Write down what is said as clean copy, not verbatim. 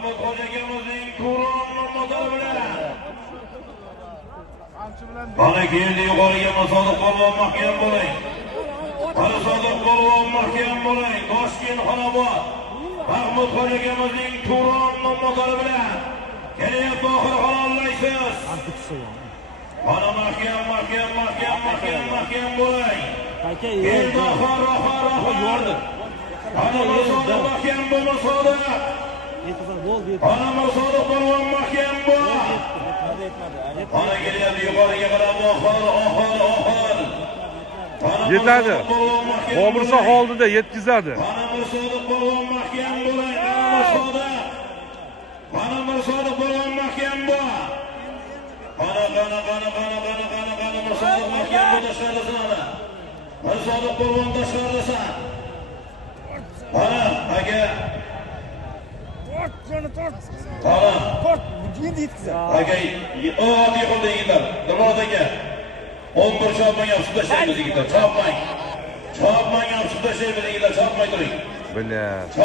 Mahmud Xo'jakamizning Turon motori bilan. Mana keldi yuqoriga Sodiq polvon mahkam bo'ling. Mana Sodiq polvon mahkam bo'ling. Toshkent Xonobod. Mahmud Xo'jakamizning Turon motori bilan. Kelyapti oxir qololmaysiz. Mana mahkam bo'ling. Keldi oxir yordi. Ana Sodiq mahkam bo'lma Sodiq. Ana Sodiq polvon mahkam bo'l. Ana kelyapti yuqoriga qarab oxir. Yetadi. Bobursoq oldida yetkazadi. Mana Sodiq polvon mahkam bo'ling. Ana Sodiq. Mana Sodiq polvon mahkam bo'l. Ana Sodiq mahkam bo'l tashqarisan. Mana Sodiq polvon tashqarisan. Ana aka. Tort. Endi yetkazadi. Aka, yiqildi yigitlar. Dilmurod aka. 11 chopmang yopishib tashlaymiz yigitlar. Chopmang yopishib tashlaymiz yigitlar. Chopmay turing. Bilan